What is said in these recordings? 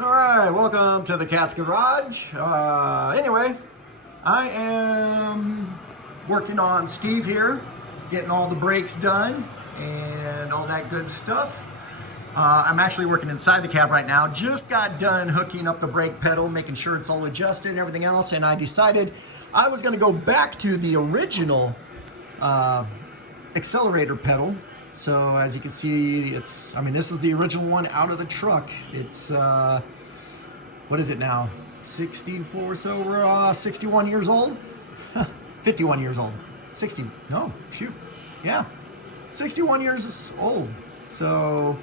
All right, welcome to the C.A.T.s Garage. Anyway, I am working on Steve here, getting all the brakes done and all that good stuff. I'm actually working inside the cab right now. Just got done hooking up the brake pedal, making sure it's all adjusted and everything else, and I decided I was going to go back to the original accelerator pedal. So as you can see, this is the original one out of the truck. It's, what is it now? 64, so we're 61 years old? 51 years old. 61 years old. So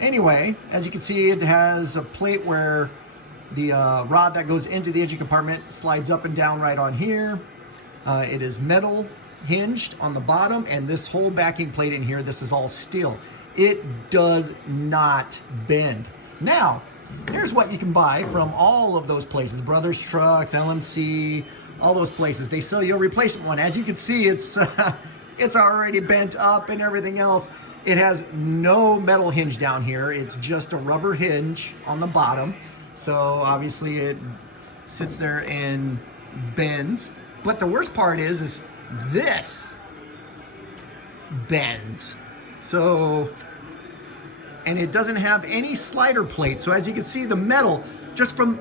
anyway, as you can see, it has a plate where the rod that goes into the engine compartment slides up and down right on here. It is metal hinged on the bottom, and this whole backing plate in here, this is all steel. It does not bend. Now, here's what you can buy from all of those places: Brothers Trucks, LMC, all those places. They sell you a replacement one. As you can see, it's it's already bent up and everything else. It has no metal hinge down here. It's just a rubber hinge on the bottom. So obviously it sits there and bends. But the worst part is this bends. So, and it doesn't have any slider plate. So as you can see, the metal, just from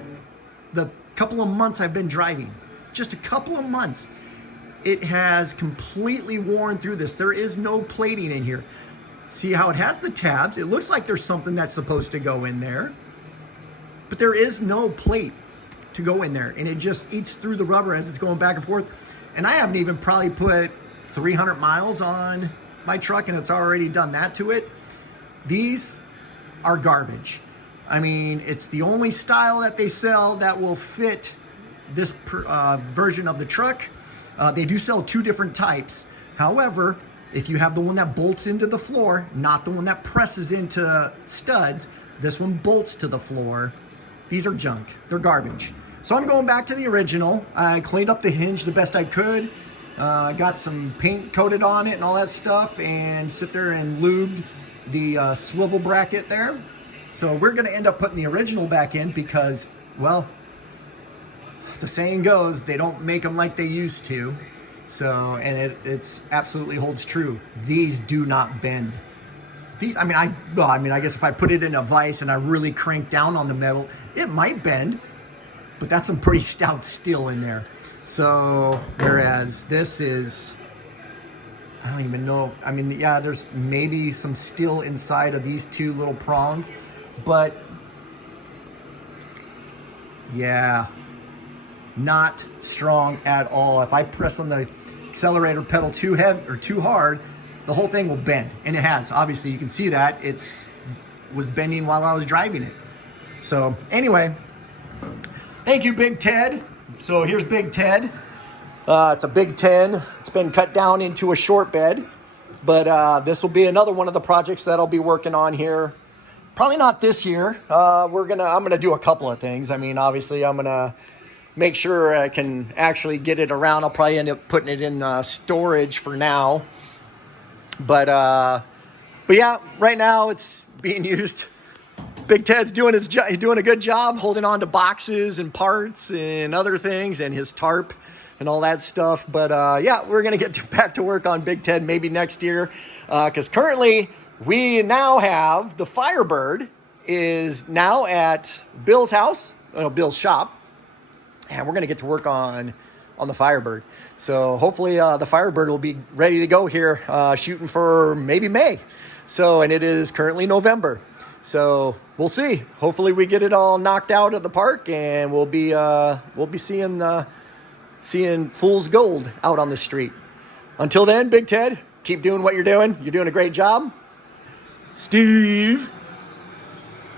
the couple of months I've been driving, just a couple of months, it has completely worn through this. There is no plating in here. See how it has the tabs? It looks like there's something that's supposed to go in there, but there is no plate to go in there, and it just eats through the rubber as it's going back and forth. And I haven't even probably put 300 miles on my truck, and it's already done that to it. These are garbage. I mean, it's the only style that they sell that will fit this version of the truck. They do sell two different types. However, if you have the one that bolts into the floor, not the one that presses into studs, this one bolts to the floor. These are junk. They're garbage. So I'm going back to the original. I cleaned up the hinge the best I could. Got some paint coated on it and all that stuff, and sit there and lubed the swivel bracket there. So we're going to end up putting the original back in because, well, the saying goes, they don't make them like they used to. So, and it's absolutely holds true. These do not bend. These, I guess if I put it in a vise and I really crank down on the metal, it might bend, but that's some pretty stout steel in there. So, whereas this is, I don't even know. I mean, yeah, there's maybe some steel inside of these two little prongs, but yeah, not strong at all. If I press on the accelerator pedal too heavy or too hard, the whole thing will bend, and it has. Obviously, you can see that was bending while I was driving it. So anyway, thank you, Big Ted. So here's Big Ted. It's a Big 10. It's been cut down into a short bed, but this will be another one of the projects that I'll be working on here. Probably not this year. I'm gonna do a couple of things. I mean, obviously, I'm gonna make sure I can actually get it around. I'll probably end up putting it in storage for now. But yeah, right now it's being used. Big Ted's doing his job. He's doing a good job holding on to boxes and parts and other things, and his tarp and all that stuff. But yeah, we're gonna get back to work on Big Ted maybe next year, because currently we now have the Firebird is now at Bill's house, Bill's shop. And we're going to get to work on the Firebird. So hopefully the Firebird will be ready to go here, shooting for maybe May. So, and it is currently November. So we'll see. Hopefully we get it all knocked out at the park, and we'll be seeing fool's gold out on the street. Until then, Big Ted, keep doing what you're doing. You're doing a great job. Steve.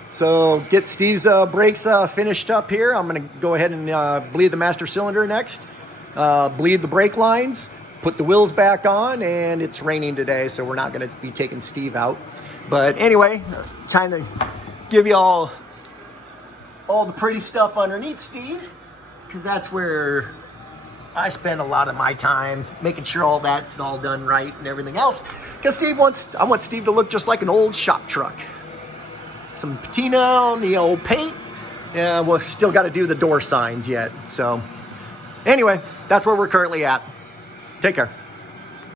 So get Steve's brakes finished up here. I'm going to go ahead and bleed the master cylinder next, bleed the brake lines, put the wheels back on, and it's raining today, so we're not going to be taking Steve out. But anyway, trying to give you all the pretty stuff underneath Steve, because that's where I spend a lot of my time making sure all that's all done right and everything else. Because I want Steve to look just like an old shop truck. Some patina on the old paint, Yeah, we've still got to do the door signs yet. So anyway, that's where we're currently at. Take care.